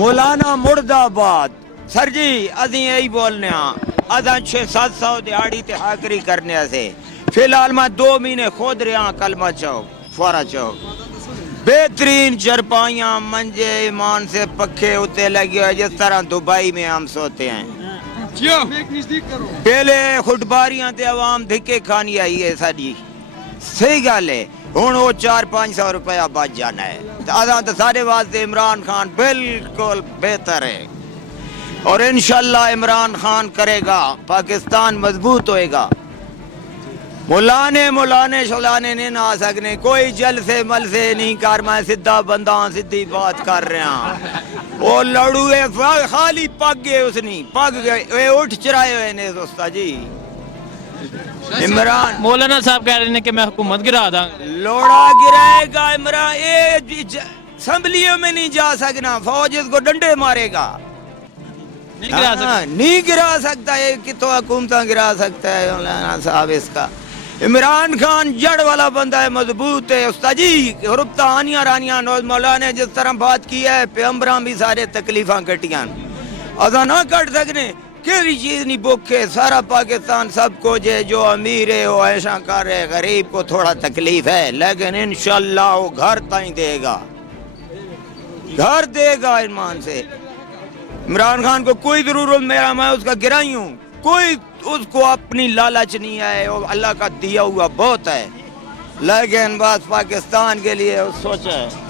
مولانا مردآباد سر جی اسی یہی بولنے ہاں ادا 600-700 دیہڑی تے حاکری کرنے سے فی الحال میں 2 مہینے خود رہا کلمہ چوک فورا چوک بہترین چرپائیاں منجے ایمان سے پکھے ہوتے لگے ہوئے جس طرح دبئی میں ہم سوتے ہیں پہلے خٹباریاں تے عوام دھکے کھانی آئی ہے ساری صحیح گل ہے ہوں وہ 400-500 روپیہ بچ جانا ہے تو سارے واسطے عمران خان بالکل بہتر ہے اور انشاءاللہ عمران خان کرے گا پاکستان مضبوط ہوئے گا مولانے شلانے نہیں نہ آ سکنے کوئی جل سے مل سے نہیں کر میں سدھا بندہ سدھی بات کر رہا وہ لڑوے خالی پگ گئے اس نے پگ گئے اٹھ چرائے ہوئے نے دوستا جی عمران مولانا صاحب کہہ رہے ہیں کہ میں حکومت گرا دا لوڑا گرائے گا عمران اسمبلیوں میں نہیں جا سکنا فوج اس کو ڈنڈے مارے گا نہیں گرا سکتا ہے کتوں حکومتیں گرا سکتا ہے مولانا صاحب اس کا عمران خان جڑ والا بندہ ہے مضبوط ہے استاد جی ربطہ آنیاں رانیاں مولا نے جس طرح بات کی ہے پیغمبراں بھی سارے تکلیفاں کٹیاں ازاں نہ کٹ سکنے کیڑی چیز نہیں بکھے سارا پاکستان سب کو جو امیر ہے وہ ایسا کر رہے غریب کو تھوڑا تکلیف ہے لیکن انشاءاللہ وہ گھر تائیں دے گا گھر دے گا ایمان سے عمران خان کو کوئی ضرورت میرا میں اس کا گرائی ہوں کوئی اس کو اپنی لالچ نہیں ہے وہ اللہ کا دیا ہوا بہت ہے لیکن بس پاکستان کے لیے سوچا ہے